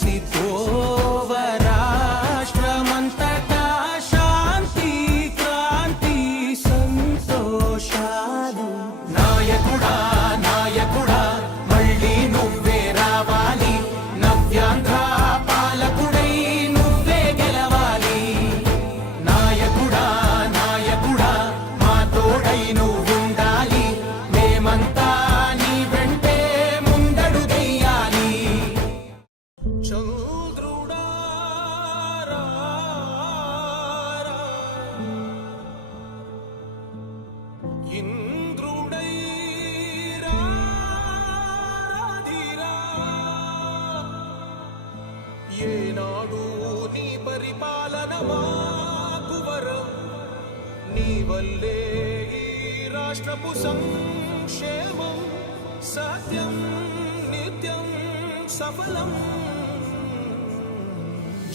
Sĩ ఇంద్రుడై ఏనాడు నీ పరిపాలన మాకు వరం. నీ వల్లే ఈ రాష్ట్రపు సంక్షేమం సత్యం నిత్యం సఫలం.